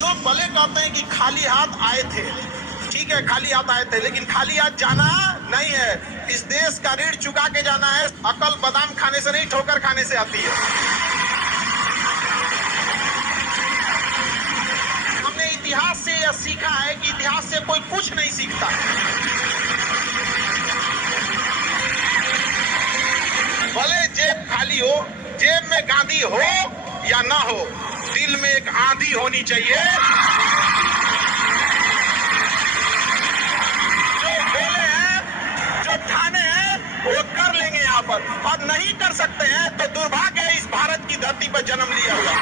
लोग भले कहते हैं कि खाली हाथ आए थे, ठीक है खाली हाथ आए थे, लेकिन खाली हाथ जाना नहीं है। इस देश का ऋण चुका के जाना है। अकल बादाम खाने से नहीं, ठोकर खाने से आती है। हमने इतिहास से यह सीखा है कि इतिहास से कोई कुछ नहीं सीखता। भले जेब खाली हो, जेब में गांधी हो या ना हो, दिल में एक आंधी होनी चाहिए। जो बोले हैं, जो ठाने हैं, वो कर लेंगे यहाँ पर, और नहीं कर सकते हैं तो दुर्भाग्य है इस भारत की धरती पर जन्म लिया हुआ।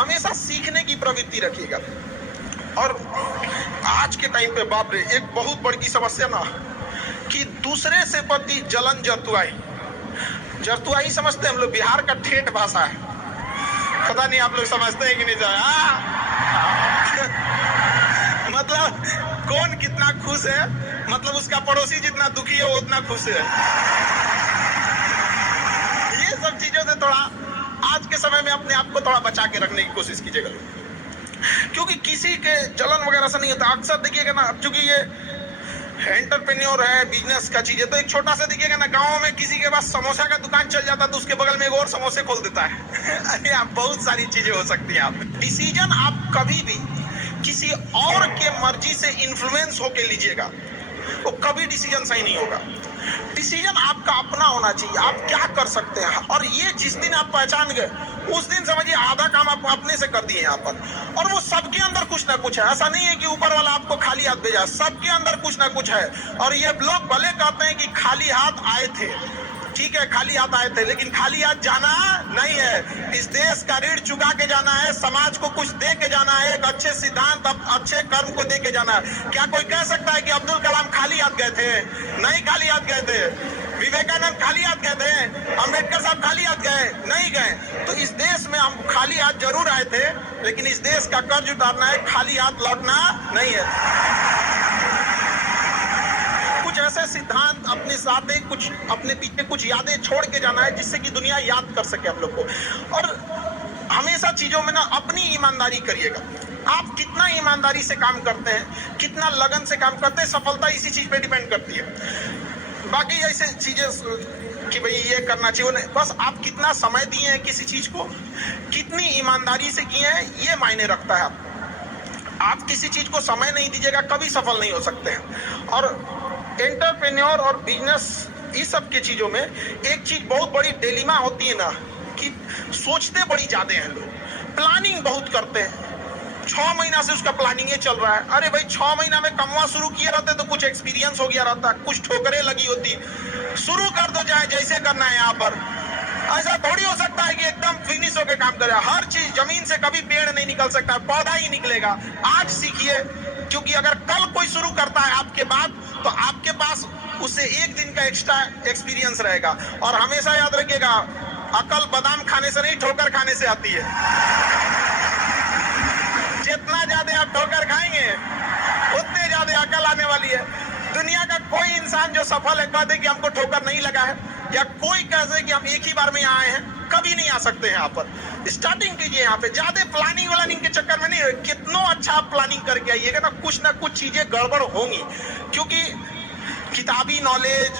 हमेशा सीखने की प्रवृत्ति रखिएगा। और आज के टाइम पे बाप रे, एक बहुत बड़ी समस्या ना कि दूसरे से प्रति जलन जरतुआई समझते हैं हम लोग। बिहार का ठेठ भाषा है, पता नहीं आप लोग समझते हैं कि नहीं मतलब कौन कितना खुश है, मतलब उसका पड़ोसी जितना दुखी है वो उतना खुश है। ये सब चीजों से थोड़ा आज के समय में अपने आप को थोड़ा बचा के रखने की कोशिश कीजिएगा, क्योंकि किसी के जलन वगैरह से नहीं होता। अक्सर देखिएगा ना, अब चूंकि ये एंटरप्रेन्योर है, बिजनेस का चीज है, तो एक छोटा सा देखिएगा ना, गांव में किसी के पास समोसा का दुकान चल जाता तो उसके बगल में एक और समोसे खोल देता है। अरे आप बहुत सारी चीजें हो सकती हैं। आप डिसीजन आप कभी भी किसी और के मर्जी से इन्फ्लुएंस होके लीजिएगा, वो कभी डिसीजन सही नहीं होगा। डिसीजन आपका अपना होना चाहिए, आप क्या कर सकते हैं। और ये जिस दिन आप पहचान गए, उस दिन समझिए आधा काम आप अपने से कर दिए यहाँ पर। और वो सबके अंदर कुछ ना कुछ है, ऐसा नहीं है कि ऊपर वाला आपको खाली हाथ भेजा, सबके अंदर कुछ ना कुछ है। और ये लोग भले कहते हैं कि खाली हाथ आए थे, ठीक है खाली हाथ आए थे, लेकिन खाली हाथ जाना नहीं है। इस देश का ऋण चुका के जाना है, समाज को कुछ दे के जाना है, एक अच्छे सिद्धांत, अच्छे कर्म को दे के जाना है। क्या कोई कह सकता है कि अब्दुल कलाम खाली हाथ गए थे? नहीं खाली हाथ गए थे। विवेकानंद खाली हाथ गए थे? अम्बेडकर साहब खाली हाथ गए? नहीं गए। तो इस देश में हम खाली हाथ जरूर आए थे, लेकिन इस देश का कर्ज उतारना है, खाली हाथ लौटना नहीं है। कुछ ऐसे सिद्धांत अपने साथ, कुछ अपने पीछे कुछ यादें छोड़ के जाना है, जिससे कि दुनिया याद कर सके हम लोग को। और हमेशा चीजों में ना अपनी ईमानदारी करिएगा। आप कितना ईमानदारी से काम करते हैं, कितना लगन से काम करते हैं, सफलता इसी चीज पे डिपेंड करती है। बाकी ऐसे चीजें कि भाई ये करना चाहिए नहीं, बस आप कितना समय दिए हैं किसी चीज को, कितनी ईमानदारी से किए हैं, ये मायने रखता है। आप किसी चीज को समय नहीं दीजिएगा, कभी सफल नहीं हो सकते हैं। और एंटरप्रेन्योर और बिजनेस, इस सब के चीजों में एक चीज बहुत बड़ी डिलेमा होती है ना, कि सोचते बड़ी ज्यादा हैं लोग, प्लानिंग बहुत करते हैं। 6 महीना से उसका प्लानिंग चल रहा है। अरे भाई 6 महीना में कमवा शुरू किए रहते तो कुछ एक्सपीरियंस हो गया रहता, कुछ ठोकरें लगी होती। शुरू कर दो, चाहे जैसे करना है। यहाँ पर ऐसा थोड़ी हो सकता है कि एकदम फिनिश होकर काम करे। हर चीज, जमीन से कभी पेड़ नहीं निकल सकता, पौधा ही निकलेगा। आज सीखिए, क्योंकि अगर कल कोई शुरू करता है आपके बाद, तो आपके पास उससे एक दिन का एक्स्ट्रा एक्सपीरियंस रहेगा। और हमेशा याद रखिएगा, अकल बादाम खाने से नहीं, ठोकर खाने से आती है। जितना ज्यादा आप ठोकर खाएंगे, उतने ज्यादा अकल आने वाली है। दुनिया का कोई इंसान जो सफल है कह दे कि हमको ठोकर नहीं लगा है, या कोई कह दे कि हम एक ही बार में यहाँ आए हैं, कभी नहीं आ सकते हैं। यहाँ पर स्टार्टिंग कीजिए, यहाँ पे ज्यादा प्लानिंग व्लानिंग के चक्कर में नहीं। कितना अच्छा आप प्लानिंग करके आइएगा ना कुछ चीजें गड़बड़ होंगी, क्योंकि किताबी नॉलेज,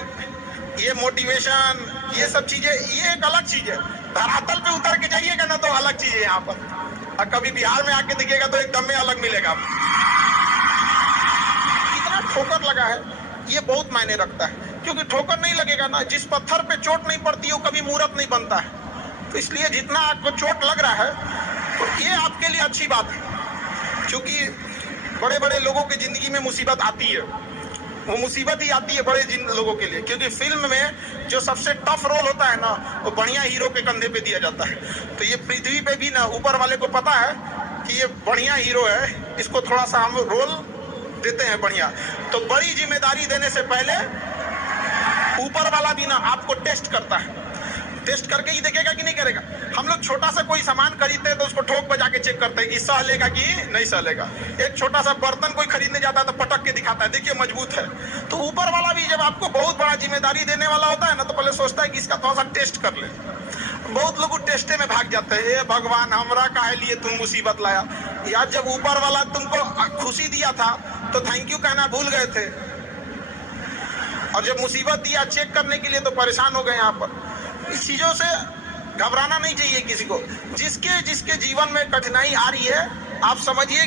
ये मोटिवेशन, ये सब चीजें, ये एक अलग चीज है। धरातल पे उतर के जाइएगा ना तो अलग चीज है यहाँ पर। और कभी बिहार में आके देखिएगा तो एकदम में अलग मिलेगा। कितना ठोकर लगा है, ये बहुत मायने रखता है। क्योंकि ठोकर नहीं लगेगा ना, जिस पत्थर पे चोट नहीं पड़ती वो कभी मूर्त नहीं बनता है। तो इसलिए जितना आपको चोट लग रहा है, तो ये आपके लिए अच्छी बात है। क्योंकि बड़े बड़े लोगों की जिंदगी में मुसीबत आती है, वो मुसीबत ही आती है बड़े लोगों के लिए। क्योंकि फिल्म में जो सबसे टफ रोल होता है ना, वो बढ़िया हीरो के कंधे पे दिया जाता है। तो ये पृथ्वी पे भी ना ऊपर वाले को पता है कि ये बढ़िया हीरो है, इसको थोड़ा सा हम रोल देते हैं बढ़िया। तो बड़ी जिम्मेदारी देने से पहले ऊपर वाला भी ना आपको टेस्ट करता है। टेस्ट करके ही देखेगा कि नहीं करेगा। हम लोग छोटा सा कोई सामान खरीदते हैं तो उसको ठोक बजा के चेक करते हैं कि सह लेगा कि नहीं सह लेगा। एक छोटा सा बर्तन कोई खरीदने जाता है तो पटक के दिखाता है, देखिए मजबूत है। तो ऊपर वाला भी जब आपको बहुत बड़ा जिम्मेदारी देने वाला होता है ना, तो पहले सोचता है कि इसका थोड़ा सा टेस्ट कर ले। बहुत लोग टेस्टे में भाग जाते हैं, हे भगवान हमरा काहे लिए तुम मुसीबत लाया। यार जब ऊपर वाला तुमको खुशी दिया था तो थैंक यू कहना भूल गए थे, और जब मुसीबत दिया चेक करने के लिए तो परेशान हो गए। यहाँ पर इस चीजों से घबराना नहीं चाहिए किसी को। जिसके जिसके जीवन में कठिनाई आ रही है, आप समझिए कि